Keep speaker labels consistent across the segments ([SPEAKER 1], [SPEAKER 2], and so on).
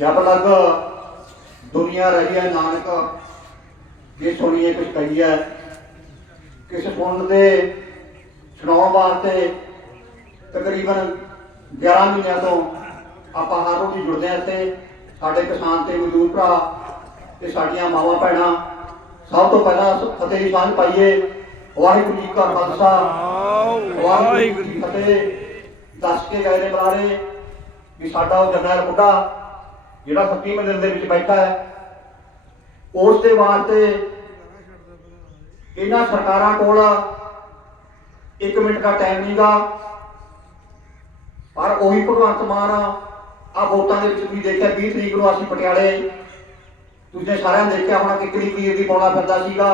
[SPEAKER 1] ਜਬ ਲਗ ਦੁਨੀਆ ਰਹੀ ਹੈ ਨਾਨਕ, ਇਹ ਸੁਣੀਏ ਕੁਝ ਕਹੀਏ ਕਿਸ ਪੁੰਡ ਦੇ ਸੁਣਾਉਣ ਵਾਸਤੇ ਤਕਰੀਬਨ 11 ਮਹੀਨਿਆਂ ਤੋਂ ਆਪਾਂ ਹਰ ਰੋਜ਼ ਹੀ ਜੁੜਦੇ ਹਾਂ ਤੇ ਸਾਡੇ ਕਿਸਾਨ ਤੇ ਮਜ਼ਦੂਰ ਭਰਾ ਤੇ ਸਾਡੀਆਂ ਮਾਵਾਂ ਭੈਣਾਂ, ਸਭ ਤੋਂ ਪਹਿਲਾਂ ਫਤਿਹ ਦੀ ਸਾਂਝ ਪਾਈਏ। ਵਾਹਿਗੁਰੂ ਜੀ ਕਾ ਖਾਲਸਾ, ਵਾਹਿਗੁਰੂ ਜੀ ਫਤਿਹ। ਦੱਸ ਕੇ ਗਏ ਨੇ ਬੁਲਾਰੇ ਵੀ ਸਾਡਾ ਉਹ ਜਰਨੈਲ ਬੁੱਢਾ ਜਿਹੜਾ 30 ਮੰਜ਼ਿਲ ਦੇ ਵਿੱਚ ਬੈਠਾ ਹੈ, ਉਸ ਦੇ ਵਾਸਤੇ ਇਹਨਾਂ ਸਰਕਾਰਾਂ ਕੋਲ 1 ਮਿੰਟ ਦਾ ਟਾਈਮ ਨਹੀਂਗਾ ਪਰ ਉਹੀ ਭਗਵੰਤ ਮਾਨ ਆ ਵੋਟਾਂ ਦੇ ਵਿੱਚ ਤੁਸੀਂ ਦੇਖਿਆ 20 ਤਰੀਕ ਨੂੰ ਅਸੀਂ ਪਟਿਆਲੇ ਤੁਸੀਂ ਸਾਰਿਆਂ ਨੇ ਦੇਖਿਆ ਹੋਣਾ ਕਿ ਕਿਹੜੀ ਪੀਰ ਦੀ ਪਾਉਣਾ ਫਿਰਦਾ ਸੀਗਾ।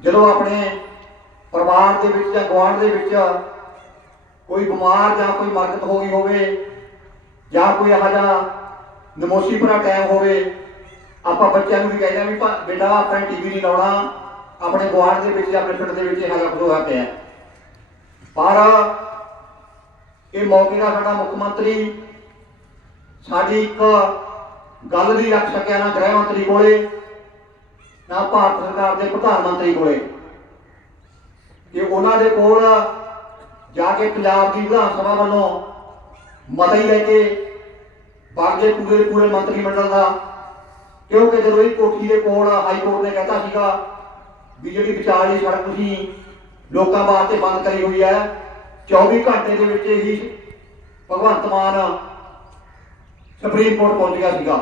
[SPEAKER 1] ਜਦੋਂ ਆਪਣੇ ਪਰਿਵਾਰ ਦੇ ਵਿੱਚ ਜਾਂ ਗੁਆਂਢ ਦੇ ਵਿੱਚ ਕੋਈ ਬਿਮਾਰ ਜਾਂ ਕੋਈ ਮਰਕਤ ਹੋ ਗਈ ਹੋਵੇ ਜਾਂ ਕੋਈ ਇਹੋ ਜਿਹਾ ਨਮੋਸ਼ੀ ਭਰਾ ਟਾਈਮ ਹੋਵੇ, ਆਪਾਂ ਬੱਚਿਆਂ ਨੂੰ ਵੀ ਕਹਿੰਦੇ ਆ ਵੀ ਭਾ- ਬੇਟਾ, ਆਪਣਾ ਟੀਵੀ ਨਹੀਂ ਲਾਉਣਾ, ਆਪਣੇ ਗੁਆਂਢ ਦੇ ਵਿੱਚ ਜਾਂ ਆਪਣੇ ਪਿੰਡ ਦੇ ਵਿੱਚ ਇਹ ਹਾਲ ਕੁਝ ਹੋਇਆ ਪਿਆ। ਪਰ ਇਹ ਮੌਕੇ ਦਾ ਸਾਡਾ ਮੁੱਖ ਮੰਤਰੀ ਸਾਡੀ ਇੱਕ ਗੱਲ ਨਹੀਂ ਰੱਖ ਸਕਿਆ ਨਾ ਗ੍ਰਹਿ ਮੰਤਰੀ ਕੋਲੇ, ਨਾ ਭਾਰਤ ਸਰਕਾਰ ਦੇ ਪ੍ਰਧਾਨ ਮੰਤਰੀ ਕੋਲੇ। ਕਿ ਉਹਨਾਂ ਦੇ ਕੋਲ ਜਾ ਕੇ ਪੰਜਾਬ ਦੀ ਵਿਧਾਨ ਸਭਾ ਵੱਲੋਂ ਮਤਾ ਹੀ ਲੈ ਕੇ ਬਾਗੇ ਪੂਰੇ ਪੂਰੇ ਮੰਤਰੀ ਮੰਡਲ ਦਾ, ਕਿਉਂਕਿ ਜਦੋਂ ਇਹ ਕੋਠੀ ਦੇ ਕੋਲ ਹਾਈ ਕੋਰਟ ਨੇ ਕਹਿਤਾ ਸੀਗਾ ਵੀ ਜਿਹੜੀ ਵਿਚਾਲੀ ਸੜਕ ਤੁਸੀਂ ਲੋਕਾਂ ਵਾਸਤੇ ਬੰਦ ਕਰੀ ਹੋਈ ਹੈ 24 ਘੰਟੇ ਦੇ ਵਿੱਚ ਹੀ ਭਗਵੰਤ ਮਾਨ ਸੁਪਰੀਮ ਕੋਰਟ ਪਹੁੰਚ ਗਿਆ ਸੀਗਾ।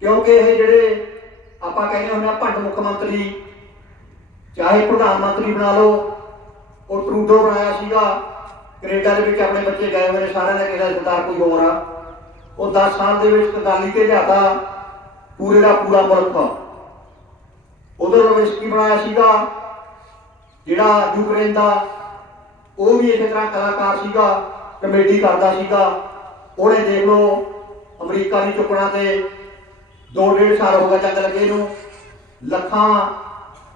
[SPEAKER 1] ਕਿਉਂਕਿ ਇਹ ਜਿਹੜੇ ਆਪਾਂ ਕਹਿੰਦੇ ਹੁੰਦੇ ਆ ਭੰਡ ਮੁੱਖ ਮੰਤਰੀ, ਚਾਹੇ ਪ੍ਰਧਾਨ ਮੰਤਰੀ ਬਣਾ ਲਓ, ਉਹ ਟਰੂਡੋ ਬਣਾਇਆ ਸੀਗਾ। ਕੈਨੇਡਾ ਦੇ ਵਿੱਚ ਆਪਣੇ ਬੱਚੇ ਗਏ ਹੋਏ ਨੇ, ਸਾਰਿਆਂ ਦਾ ਕਿਸੇ ਸਰਦਾਰ ਕੋਈ ਹੋਰ ਆ। ਉਹ 10 ਸਾਲ ਦੇ ਵਿੱਚ ਕਦਾਲੀ ਤੇ ਲਿਆਦਾ ਪੂਰੇ ਦਾ ਪੂਰਾ ਮੁਲਕ ਉਧਰ ਰਵਿਸ਼ਕੀ ਬਣਾਇਆ ਸੀਗਾ? ਜਿਹੜਾ ਯੂਕਰੇਨ ਦਾ, ਉਹ ਵੀ ਇਸੇ ਤਰ੍ਹਾਂ ਕਲਾਕਾਰ ਸੀਗਾ, ਕਮੇਡੀ ਕਰਦਾ ਸੀਗਾ। ਉਹਨੇ ਦੇਖ ਲਓ, ਅਮਰੀਕਾ ਦੀ ਚੁੱਕਣਾ ਤੇ ਦੋ ਡੇਢ ਸਾਲ ਹੋ ਗਿਆ ਜੰਗ ਲੱਗੇ ਨੂੰ। ਲੱਖਾਂ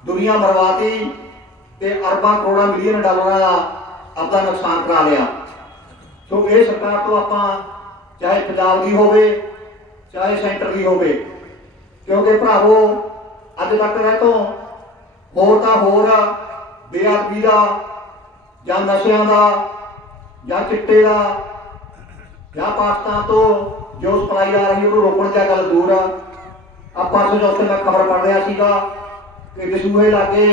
[SPEAKER 1] ਦੁਨੀਆ ਬਰਬਾਦੀ ਤੇ ਅਰਬਾਂ ਕਰੋੜਾਂ ਮਿਲੀਅਨ ਡਾਲਰਾਂ ਦਾ ਆਪਦਾ ਨੁਕਸਾਨ ਕਰਾ ਲਿਆ। ਸੋ ਇਹ ਸਰਕਾਰ ਤੋਂ ਆਪਾਂ ਚਾਹੇ ਪੰਜਾਬ ਦੀ ਹੋਵੇ, ਚਾਹੇ ਸੈਂਟਰ ਦੀ ਹੋਵੇ। ਕਿਉਂਕਿ ਭਰਾਵੋ, ਅੱਜ ਤੱਕ ਰਹਿ ਤੋਂ ਹੋਰ ਤਾਂ ਹੋਰ ਬੇਅਦਬੀ ਦਾ, ਜਾਂ ਨਸ਼ਿਆਂ ਦਾ, ਜਾਂ ਚਿੱਟੇ ਦਾ, ਜਾਂ ਪਾਕਿਸਤਾਨ ਤੋਂ ਜੋ ਸਪਲਾਈ ਆ ਰਹੀ ਉਹਨੂੰ ਰੋਕਣ ਦੀ ਗੱਲ ਦੂਰ ਆ। ਆਪਾਂ ਤੋਂ ਉੱਥੇ ਮੈਂ ਖਬਰ ਪੜ ਰਿਹਾ ਸੀਗਾ ਕਿ ਦਸੂਹੇ ਲਾਗੇ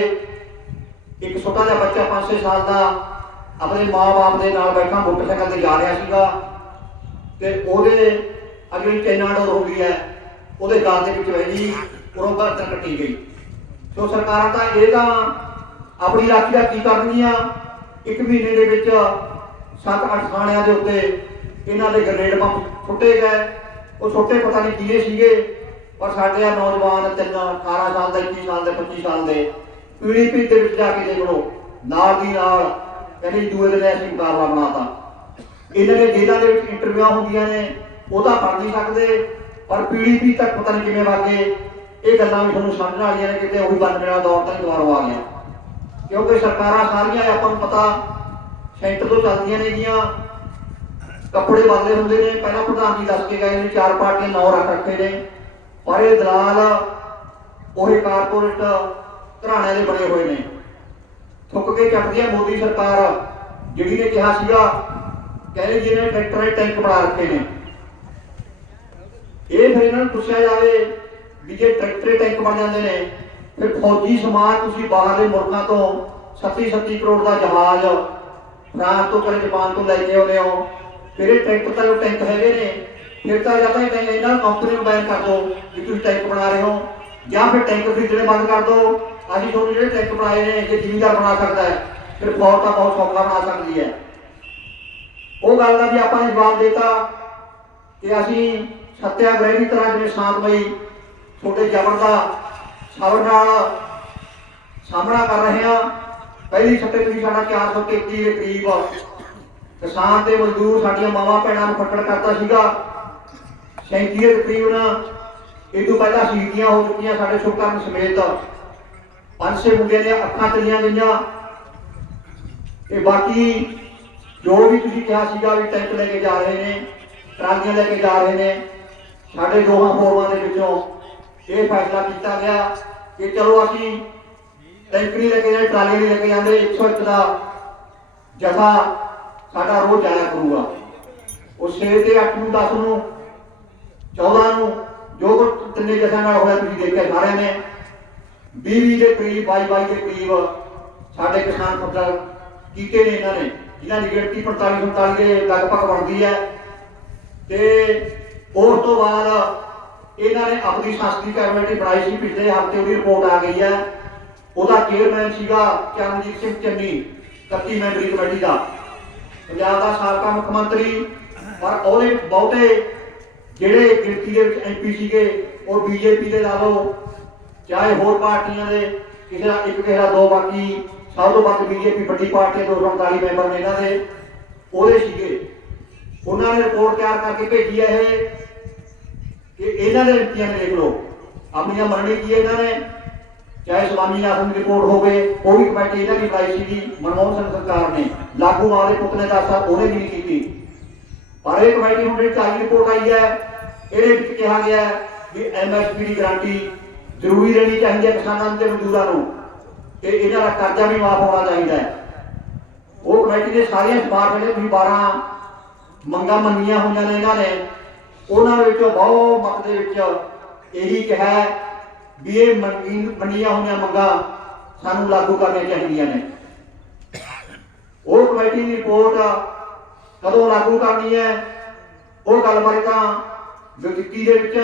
[SPEAKER 1] ਇੱਕ ਛੋਟਾ ਜਿਹਾ ਬੱਚਾ 5-6 ਸਾਲ ਦਾ ਆਪਣੇ ਮਾਂ-ਬਾਪ ਦੇ ਨਾਲ ਬੈਠਾ ਮੋਟਰਸਾਈਕਲ ਤੇ ਜਾ ਰਿਹਾ ਸੀਗਾ। ਤੇ ਉਹਦੇ ਅਗਲੀ ਚੈਨਾ ਡੋਰ ਹੋ ਗਈ ਹੈ, ਉਹਦੇ ਗਾਲ ਦੇ ਵਿੱਚ ਵੈਜੀ ਗਈ, ਉਰੋਂ ਗਰਦਨ ਕੱਟੀ ਗਈ। ਸੋ ਸਰਕਾਰਾਂ ਤਾਂ ਇਹ ਤਾਂ ਆਪਣੀ ਰਾਖੀ ਦਾ ਕੀ ਕਰਨਗੀਆਂ ਇੱਕ ਮਹੀਨੇ ਦੇ ਵਿੱਚ 7-8 ਥਾਣਿਆਂ ਦੇ ਉੱਤੇ ਇਹਨਾਂ ਦੇ ਗ੍ਰੇਨੇਡ ਪੰਪ ਫੁੱਟੇ ਗਏ। ਉਹ ਛੋਟੇ ਪਤਾ ਨਹੀਂ ਕਿਹਦੇ ਸੀਗੇ, ਪਰ ਸਾਡੇ ਆ ਨੌਜਵਾਨ ਤਿੰਨ 18 ਸਾਲ ਦੇ 21 ਸਾਲ ਦੇ 25 ਸਾਲ ਦੇ ਪੀੜੀ ਪੀੜੀ ਦੇ ਵਿੱਚ ਜਾ ਕੇ ਦੇਖ ਲਓ ਨਾਲ ਦੀ ਨਾਲ, ਕਹਿੰਦੇ ਦੂਏ ਦਿਨ ਅਸੀਂ ਮੁਕਾਬਲਾ ਬਣਾਤਾ। ਇਹਨਾਂ ਦੇ ਜੇਲ੍ਹਾਂ ਦੇ ਵਿੱਚ ਇੰਟਰਵਿਊਆਂ ਹੁੰਦੀਆਂ ਨੇ ਉਹਦਾ ਪੜ ਨਹੀਂ ਸਕਦੇ, ਪਰ ਪੀੜ੍ਹੀ ਤੱਕ ਪਤਾ ਨਹੀਂ ਕਿਵੇਂ ਵਾਗੇ ਇਹ ਗੱਲਾਂ ਵੀ ਤੁਹਾਨੂੰ ਸਮਝਣ ਵਾਲੀਆਂ ਨੇ, ਕਿਤੇ ਉਹੀ ਬੰਦ ਮੇਰਾ ਦੌਰ ਤਾਂ ਹੀ ਦੁਬਾਰਾ ਆ ਗਿਆ ਕਿਉਂਕਿ ਸਰਕਾਰਾਂ ਸਾਰੀਆਂ ਆਪਾਂ ਨੂੰ ਪਤਾ, ਸੈਂਟਰ ਤੋਂ ਚੱਲਦੀਆਂ ਨੇਗੀਆਂ ਕੱਪੜੇ ਬਦਲੇ ਹੁੰਦੇ ਨੇ, ਪਹਿਲਾਂ ਪ੍ਰਧਾਨ ਜੀ ਦੱਸ ਕੇ ਗਏ ਨੇ, ਚਾਰ ਪਾਰਟੀਆਂ ਨੌ ਰੱਖ ਰੱਖੇ ਨੇ, ਪਰ ਇਹ ਦਲਾਲ, ਉਹੀ ਕਾਰਪੋਰੇਟ ਘਰਾਣਿਆਂ ਦੇ ਬਣੇ ਹੋਏ ਨੇ। ਥੁੱਕ ਕੇ ਚੱਕਦੀ ਹੈ ਮੋਦੀ ਸਰਕਾਰ, ਜਿਹੜੀ ਨੇ ਕਿਹਾ ਸੀਗਾ ਕਹਿੰਦੇ ਜਿਹਨੇ ਟਰੈਕਟਰ ਟੈਂਕ ਬਣਾ ਰੱਖੇ ਨੇ। ਇਹ ਫਿਰ ਇਹਨਾਂ ਨੂੰ ਪੁੱਛਿਆ ਜਾਵੇ ਵੀ ਜੇ ਟਰੈਕਟਰ ਟੈਂਕ ਬਣ ਜਾਂਦੇ ਨੇ, ਫਿਰ ਫੌਜੀ ਸਮਾਨ ਤੁਸੀਂ ਬਾਹਰਲੇ ਮੁਲਕਾਂ ਤੋਂ 37 37 ਕਰੋੜ ਦਾ ਜਹਾਜ਼ ਫਰਾਂਸ ਤੋਂ ਕਰੇ ਜਾਪਾਨ ਤੋਂ ਲੈ ਕੇ ਆਉਂਦੇ ਹੋ। ਫਿਰ ਇਹ ਟਰੈਕਟਰ ਤਾਂ ਟੈਂਕ ਹੈਗੇ ਨੇ, ਫਿਰ ਤਾਂ ਜਾਂ ਤਾਂ ਇਹ ਟੈਂਕ ਕੰਪਨੀ ਨੂੰ ਬੈਨ ਕਰ ਦਿਓ ਵੀ ਤੁਸੀਂ ਟੈਂਕ ਬਣਾ ਰਹੇ ਹੋ। ਜਾਂ ਫਿਰ ਟੈਂਕ ਖਰੀਦਣੇ ਬੰਦ ਕਰ ਦਿਓ ਅਸੀਂ ਤੁਹਾਨੂੰ ਜਿਹੜੇ ਟੈਂਕ ਬਣਾਏ ਨੇ ਜੇ ਜ਼ਿਮੀਦਾਰ ਬਣਾ ਸਕਦਾ ਹੈ। ਫਿਰ ਫੌਜ ਤਾਂ ਬਹੁਤ ਸੌਖਾ ਬਣਾ ਸਕਦੀ ਹੈ। ਉਹ ਗੱਲ ਦਾ ਵੀ ਆਪਾਂ ਨੇ ਜਵਾਬ ਦਿੱਤਾ ਕਿ ਅਸੀਂ ਸੱਤਿਆਗ੍ਰਹਿ ਦੀ ਤਰ੍ਹਾਂ ਜਿਵੇਂ ਸ਼ਾਂਤਮਈ ਛੋਟੇ ਜਬਰ ਦਾ ਸਬਰ ਨਾਲ ਸਾਹਮਣਾ ਕਰ ਰਹੇ ਹਾਂ। ਪਹਿਲੀ ਸੱਤੇ ਤੁਸੀਂ ਸਾਡਾ 433 ਦੇ ਕਰੀਬ ਕਿਸਾਨ ਤੇ ਮਜ਼ਦੂਰ ਸਾਡੀਆਂ ਮਾਵਾਂ ਭੈਣਾਂ ਨੂੰ ਫੱਟੜ ਕਰਤਾ ਸੀਗਾ। 37 ਦੇ ਤਕਰੀਬਨ ਇਹ ਤੋਂ ਪਹਿਲਾਂ ਸ਼ਹੀਦੀਆਂ ਹੋ ਚੁੱਕੀਆਂ ਸਾਡੇ ਸੁਖਕਰਨ ਸਮੇਤ। ਪੰਜ ਛੇ ਮੁੰਡਿਆਂ ਦੀਆਂ ਅੱਖਾਂ ਚਲੀਆਂ ਗਈਆਂ। ਤੇ ਬਾਕੀ ਜੋ ਵੀ ਤੁਸੀਂ ਕਿਹਾ ਸੀਗਾ ਵੀ ਟੈਂਕ ਲੈ ਕੇ ਜਾ ਰਹੇ ਨੇ, ਟਰਾਲੀਆਂ ਲੈ ਕੇ ਜਾ ਰਹੇ ਨੇ, ਸਾਡੇ ਦੋਹਾਂ ਫੋਰਮਾਂ ਦੇ ਵਿੱਚੋਂ ਇਹ ਫੈਸਲਾ ਕੀਤਾ ਗਿਆ ਕਿ ਚਲੋ ਅਸੀਂ ਟੈਂਕਰ ਨਹੀਂ ਲੈ ਕੇ ਜਾਂਦੇ, ਟਰਾਲੀ ਲੈ ਕੇ ਜਾਂਦੇ 101 ਦਾ ਜਥਾ ਸਾਡਾ ਰੋਜ਼ ਜਾਇਆ ਕਰੂਗਾ। ਉਹ 6 ਤੇ 8 ਨੂੰ 10 ਨੂੰ 14 ਨੂੰ, ਜੋ ਕੁਝ ਤਿੰਨੇ ਜਥਿਆਂ ਨਾਲ ਹੋਇਆ ਤੁਸੀਂ ਦੇਖਿਆ ਸਾਰਿਆਂ ਨੇ। 20 20 ਦੇ ਕਰੀਬ 22 22 ਦੇ ਕਰੀਬ ਸਾਡੇ ਕਿਸਾਨ ਫਸਲ ਕੀਤੇ ਨੇ ਇਹਨਾਂ ਨੇ। ਜਿਨ੍ਹਾਂ ਦੀ ਗਿਣਤੀ 45 47 ਦੇ ਲਗਭਗ ਬਣਦੀ ਹੈ। ਤੇ ਉਸ ਤੋਂ ਬਾਅਦ ਇਹਨਾਂ ਨੇ ਆਪਣੀ ਸੰਸਦੀ ਕਮੇਟੀ ਬਣਾਈ ਸੀ, ਪਿਛਲੇ ਹਫ਼ਤੇ ਉਹਦੀ ਰਿਪੋਰਟ ਆ ਗਈ ਹੈ। ਉਹਦਾ ਚੇਅਰਮੈਨ ਸੀਗਾ ਚਰਨਜੀਤ ਸਿੰਘ ਚੰਨੀ 31 ਮੈਂਬਰੀ ਕਮੇਟੀ ਦਾ। ਪੰਜਾਬ ਦਾ ਸਾਬਕਾ ਮੁੱਖ ਮੰਤਰੀ, ਪਰ ਉਹਦੇ ਬਹੁਤੇ ਜਿਹੜੇ ਗਿਣਤੀ ਦੇ ਵਿੱਚ ਐਮਪੀ ਸੀਗੇ, ਉਹ ਬੀਜੇਪੀ ਦੇ ਲਾ ਲਓ, ਚਾਹੇ ਹੋਰ ਪਾਰਟੀਆਂ ਦੇ, ਕਿਸੇ ਦਾ ਇੱਕ, ਕਿਸੇ ਦਾ ਦੋ, ਬਾਕੀ ਸਭ ਤੋਂ ਵੱਧ ਬੀਜੇਪੀ ਵੱਡੀ ਪਾਰਟੀ ਹੈ 239 ਮੈਂਬਰ ਨੇ ਇਹਨਾਂ ਦੇ, ਉਹਦੇ ਸੀਗੇ। ਉਹਨਾਂ ਨੇ ਰਿਪੋਰਟ ਤਿਆਰ ਕਰਕੇ ਭੇਜੀ ਹੈ ਇਹ, ਕਿ ਇਹਨਾਂ ਦੇ ਨੀਤੀਆਂ ਨੇ ਦੇਖ ਲਓ। ਆਪਣੀਆਂ ਮੰਨਣੀ ਕੀ ਹੈ ਇਹਨਾਂ ਨੇ? ਚਾਹੇ ਸਵਾਮੀਨਾਥਨ ਦੀ ਰਿਪੋਰਟ ਹੋਵੇ, ਉਹ ਵੀ ਕਮੇਟੀ ਇਹਨਾਂ ਦੀ ਬਣਾਈ ਸੀਗੀ, ਮਨਮੋਹਨ ਸਿੰਘ ਸਰਕਾਰ ਨੇ। ਲਾਗੂ ਵਾਲੇ ਪੁੱਤ ਨੇ ਦੱਸਤਾ ਉਹਨੇ ਵੀ ਨਹੀਂ ਕੀਤੀ। ਪਰ ਇਹ ਕਮੇਟੀ ਹੁਣ ਜਿਹੜੀ ਚਾਹੀ ਰਿਪੋਰਟ ਆਈ ਹੈ, ਇਹਦੇ ਵਿੱਚ ਕਿਹਾ ਗਿਆ ਹੈ ਵੀ ਐਮਐਸਪੀ ਦੀ ਗਾਰੰਟੀ ਜ਼ਰੂਰੀ ਰਹਿਣੀ ਚਾਹੀਦੀ ਹੈ ਕਿਸਾਨਾਂ ਤੇ ਮਜ਼ਦੂਰਾਂ ਨੂੰ। ਤੇ ਇਹਨਾਂ ਦਾ ਕਰਜ਼ਾ ਵੀ ਮਾਫ ਹੋਣਾ ਚਾਹੀਦਾ ਹੈ। ਉਹ ਕਮੇਟੀ ਦੇ ਸਾਰੀਆਂ ਸਿਫਾਰਸ਼ਾਂ ਜਿਹੜੇ ਤੁਸੀਂ 12 ਮੰਗਾਂ ਮੰਨੀਆਂ ਹੋਈਆਂ ਨੇ ਇਹਨਾਂ ਨੇ। ਉਹਨਾਂ ਵਿੱਚੋਂ ਬਹੁਤ ਮਤ ਦੇ ਵਿੱਚ ਇਹੀ ਕਿਹਾ ਵੀ ਇਹ ਮੰਗੀ ਮੰਨੀਆਂ ਹੋਈਆਂ ਮੰਗਾਂ ਸਾਨੂੰ ਲਾਗੂ ਕਰਨੀਆਂ ਚਾਹੀਦੀਆਂ ਨੇ। ਉਹ ਕਮੇਟੀ ਦੀ ਰਿਪੋਰਟ ਕਦੋਂ ਲਾਗੂ ਕਰਨੀ ਹੈ, ਉਹ ਗੱਲ ਬਾਰੇ ਤਾਂ ਵਿਅਕਤੀ ਦੇ ਵਿੱਚ